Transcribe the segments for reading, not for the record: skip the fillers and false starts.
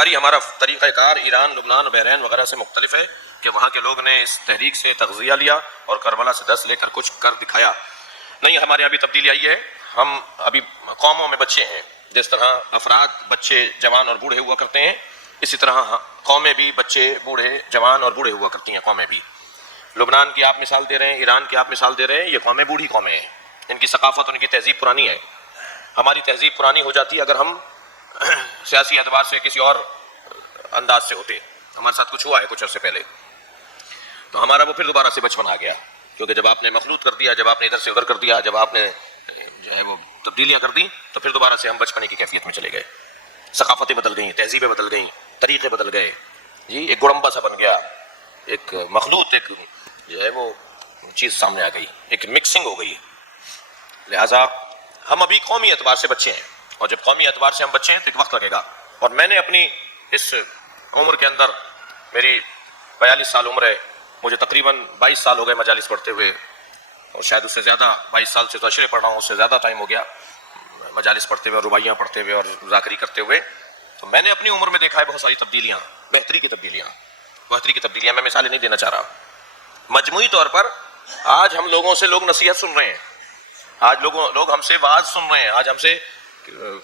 داری ہمارا طریقہ کار ایران، لبنان، بحرین وغیرہ سے مختلف ہے کہ وہاں کے لوگ نے اس تحریک سے تغذیہ لیا اور کربلا سے درس لے کر کچھ کر دکھایا. نہیں، ہمارے ابھی تبدیلی آئی ہے. ہم ابھی قوموں میں بچے ہیں. جس طرح افراد بچے جوان اور بوڑھے ہوا کرتے ہیں، اسی طرح قومیں بھی بچے بوڑھے جوان اور بوڑھے ہوا کرتی ہیں. قومیں بھی، لبنان کی آپ مثال دے رہے ہیں، ایران کی آپ مثال دے رہے ہیں، یہ قومیں بوڑھی قومیں ہیں. ان کی ثقافت، ان کی تہذیب پرانی ہے. ہماری تہذیب پرانی ہو جاتی ہے اگر ہم سیاسی اعتبار سے کسی اور انداز سے ہوتے. ہمارے ساتھ کچھ ہوا ہے کچھ عرصے پہلے، تو ہمارا وہ پھر دوبارہ سے بچپن آ گیا. کیونکہ جب آپ نے مخلوط کر دیا، جب آپ نے ادھر سے ادھر کر دیا، جب آپ نے جو ہے وہ تبدیلیاں کر دی، تو پھر دوبارہ سے ہم بچپنے کی کیفیت میں چلے گئے. ثقافتیں بدل گئیں، تہذیبیں بدل گئیں، طریقے بدل گئے. جی، ایک گڑمبا سا بن گیا، ایک مخلوط ایک جو ہے وہ چیز سامنے آ گئی، ایک مکسنگ ہو گئی. لہٰذا ہم ابھی قومی اعتبار سے بچے ہیں، اور جب قومی اعتبار سے ہم بچے ہیں تو ایک وقت لگے گا. اور میں نے اپنی اس عمر کے اندر، میری 42 سال عمر ہے، مجھے تقریباً 22 سال ہو گئے مجالس پڑھتے ہوئے، اور شاید اس سے زیادہ، 22 سال سے تو اشرے پڑھ رہا ہوں، اس سے زیادہ ٹائم ہو گیا مجالس پڑھتے ہوئے، رباعیاں پڑھتے ہوئے اور ذاکری کرتے ہوئے. تو میں نے اپنی عمر میں دیکھا ہے بہت ساری تبدیلیاں، بہتری کی تبدیلیاں، بہتری کی تبدیلیاں. میں مثالیں نہیں دینا چاہ رہا. مجموعی طور پر آج ہم لوگوں سے لوگ نصیحت سن رہے ہیں، آج لوگ ہم سے وعظ سن رہے ہیں، آج ہم سے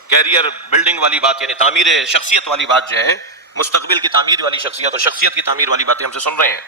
کیریئر بلڈنگ والی بات، یعنی تعمیر شخصیت والی بات جو ہے، مستقبل کی تعمیر والی شخصیت اور شخصیت کی تعمیر والی باتیں ہم سے سن رہے ہیں.